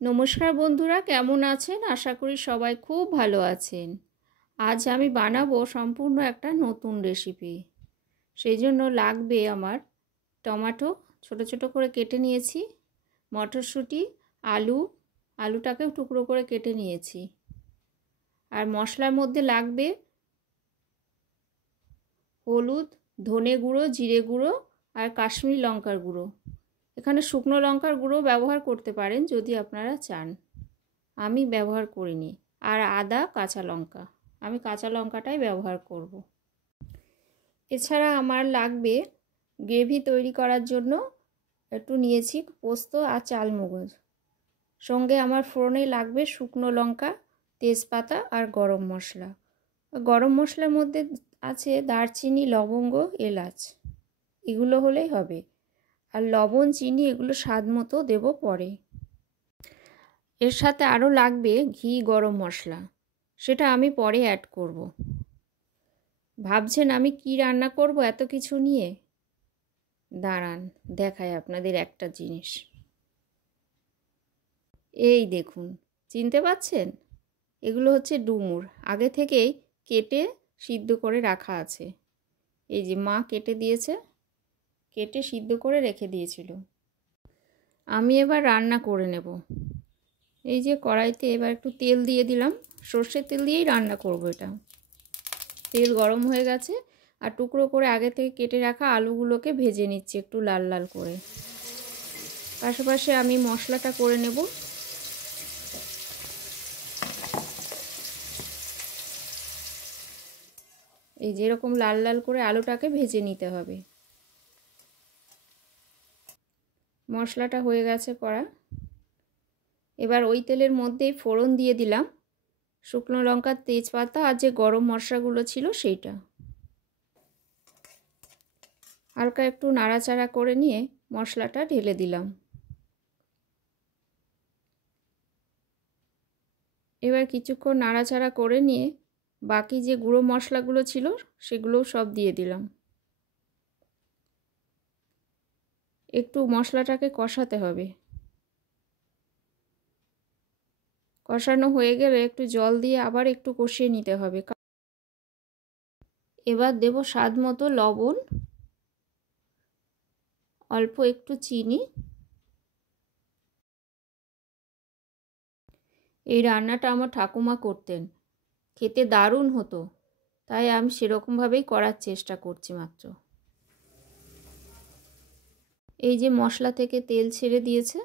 নমস্কার বন্ধুরা, কেমন আছেন? আশা করি সবাই খুব ভালো আছেন। আজ আমি বানাবো সম্পূর্ণ একটা নতুন রেসিপি। সেই জন্য লাগবে আমার টমেটো ছোট ছোট করে কেটে নিয়েছি, মটরশুঁটি, আলুটাকেও টুকরো করে কেটে নিয়েছি। আর মশলার মধ্যে লাগবে হলুদ, ধনে গুঁড়ো, জিরে গুঁড়ো আর কাশ্মীরি লঙ্কার গুঁড়ো। এখানে শুকনো লঙ্কার গুঁড়ো ব্যবহার করতে পারেন যদি আপনারা চান, আমি ব্যবহার করিনি। আর আদা, কাঁচা লঙ্কা, আমি কাঁচা লঙ্কাটাই ব্যবহার করব। এছাড়া আমার লাগবে গ্রেভি তৈরি করার জন্য একটু নিয়েছি পোস্ত আর চালমগজ। সঙ্গে আমার ফোড়নে লাগবে শুকনো লঙ্কা, তেজপাতা আর গরম মশলা। গরম মশলার মধ্যে আছে দারচিনি, লবঙ্গ, এলাচ, এগুলো হলেই হবে। আর লবণ, চিনি এগুলো স্বাদ মতো দেবো পরে। এর সাথে আরও লাগবে ঘি, গরম মশলা, সেটা আমি পরে অ্যাড করব। ভাবছেন আমি কি রান্না করব এত কিছু নিয়ে? দাঁড়ান দেখাই আপনাদের একটা জিনিস। এই দেখুন, চিনতে পাচ্ছেন? এগুলো হচ্ছে ডুমুর, আগে থেকেই কেটে সিদ্ধ করে রাখা আছে। এই যে মা কেটে দিয়েছে, কেটে সিদ্ধ করে রেখে দিয়েছিল। আমি এবার রান্না করে নেব। এই যে কড়াইতে এবার একটু তেল দিয়ে দিলাম, সর্ষের তেল দিয়েই রান্না করব এটা। তেল গরম হয়ে গেছে, আর টুকরো করে আগে থেকে কেটে রাখা আলুগুলোকে ভেজে নিচ্ছি একটু লাল লাল করে। পাশাপাশি আমি মশলাটা করে নেব। এই যেরকম লাল লাল করে আলুটাকে ভেজে নিতে হবে। মশলাটা হয়ে গেছে করা। এবার ওই তেলের মধ্যেই ফোড়ন দিয়ে দিলাম শুকনো লঙ্কা, তেজপাতা আর যে গরম মশলাগুলো ছিল সেইটা। হালকা একটু নাড়াচাড়া করে নিয়ে মশলাটা ঢেলে দিলাম। এবার কিছুক্ষণ নাড়াচাড়া করে নিয়ে বাকি যে গুঁড়ো মশলাগুলো ছিল সেগুলোও সব দিয়ে দিলাম। একটু মশলাটাকে কষাতে হবে। কষানো হয়ে গেলে একটু জল দিয়ে আবার একটু কষিয়ে নিতে হবে। এবার দেব স্বাদ মতো লবণ, অল্প একটু চিনি। এই রান্নাটা আমার ঠাকুমা করতেন, খেতে দারুণ হতো, তাই আমি সেরকমভাবেই করার চেষ্টা করছি মাত্র। এই যে মশলা থেকে তেল ছেড়ে দিয়েছে,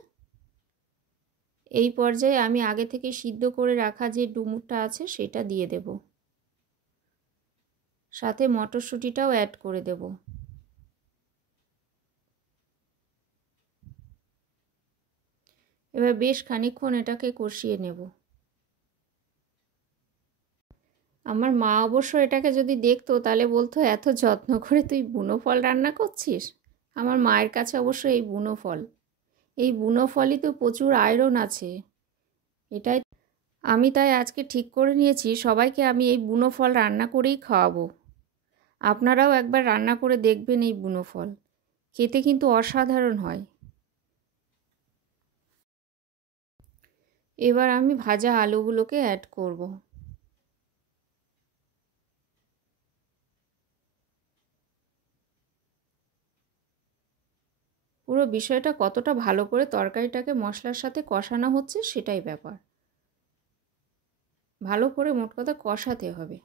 এই পর্যায়ে আমি আগে থেকে সিদ্ধ করে রাখা যে ডুমুরটা আছে সেটা দিয়ে দেব, সাথে মটরশুঁটিটাও অ্যাড করে দেব। এবার বেশ খানিকক্ষণ এটাকে কষিয়ে নেব। আমার মা অবশ্য এটাকে যদি দেখতো তাহলে বলতো, এত যত্ন করে তুই বুনো ফল রান্না করছিস। আমার মায়ের কাছে অবশ্য এই বুনো ফল, এই বুনো ফলই তো প্রচুর আয়রন আছে। এটাই আমি তাই আজকে ঠিক করে নিয়েছি সবাইকে আমি এই বুনো ফল রান্না করেই খাওয়াবো। আপনারাও একবার রান্না করে দেখবেন এই বুনো ফল, খেতে কিন্তু অসাধারণ হয়। এবার আমি ভাজা আলুগুলোকে অ্যাড করব। পুরো বিষয়টা কতটা ভালো করে তরকারিটাকে মশলার সাথে কষানো হচ্ছে সেটাই ব্যাপার। ভালো করে মোট কথা কষাতে হবে।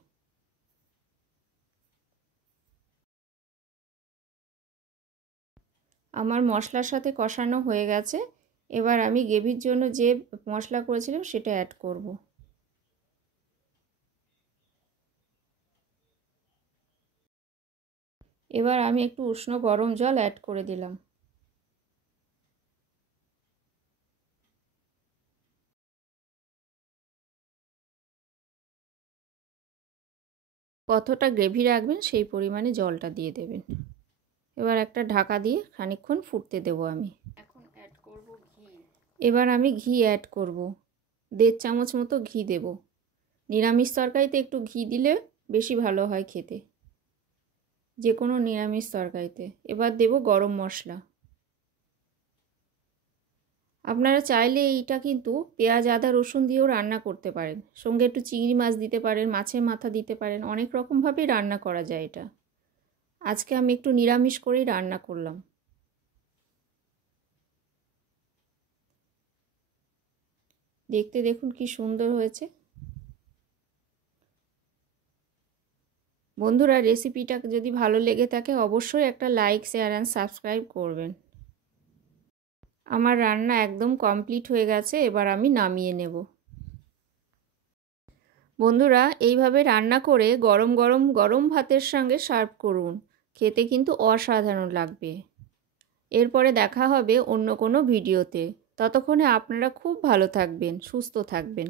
আমার মশলার সাথে কষানো হয়ে গেছে। এবার আমি গ্রেভির জন্য যে মশলা করেছিলাম সেটা অ্যাড করব। এবার আমি একটু উষ্ণ গরম জল অ্যাড করে দিলাম। কতটা গ্রেভি রাখবেন সেই পরিমাণে জলটা দিয়ে দেবেন। এবার একটা ঢাকা দিয়ে খানিকক্ষণ ফুটতে দেবো আমি। এখন অ্যাড করব ঘি। এবার আমি ঘি অ্যাড করব, 1.5 চামচ মতো ঘি দেব। নিরামিষ তরকারিতে একটু ঘি দিলে বেশি ভালো হয় খেতে, যে কোনো নিরামিষ তরকারিতে। এবার দেব গরম মশলা, আপনারা চাইলে এইটা কিন্তু পেঁয়াজ আদা রসুন দিয়েও রান্না করতে পারেন, সঙ্গে একটু চিংড়ি মাছ দিতে পারেন, মাছের মাথা দিতে পারেন, অনেক রকমভাবেই রান্না করা যায় এটা। আজকে আমি একটু নিরামিষ করেই রান্না করলাম। দেখতে দেখুন কি সুন্দর হয়েছে। বন্ধুরা, রেসিপিটা যদি ভালো লেগে থাকে অবশ্যই একটা লাইক, শেয়ার অ্যান্ড সাবস্ক্রাইব করবেন। আমার রান্না একদম কমপ্লিট হয়ে গেছে, এবার আমি নামিয়ে নেব। বন্ধুরা, এইভাবে রান্না করে গরম গরম গরম ভাতের সঙ্গে সার্ভ করুন, খেতে কিন্তু অসাধারণ লাগবে। এরপরে দেখা হবে অন্য কোনো ভিডিওতে। ততক্ষণে আপনারা খুব ভালো থাকবেন, সুস্থ থাকবেন।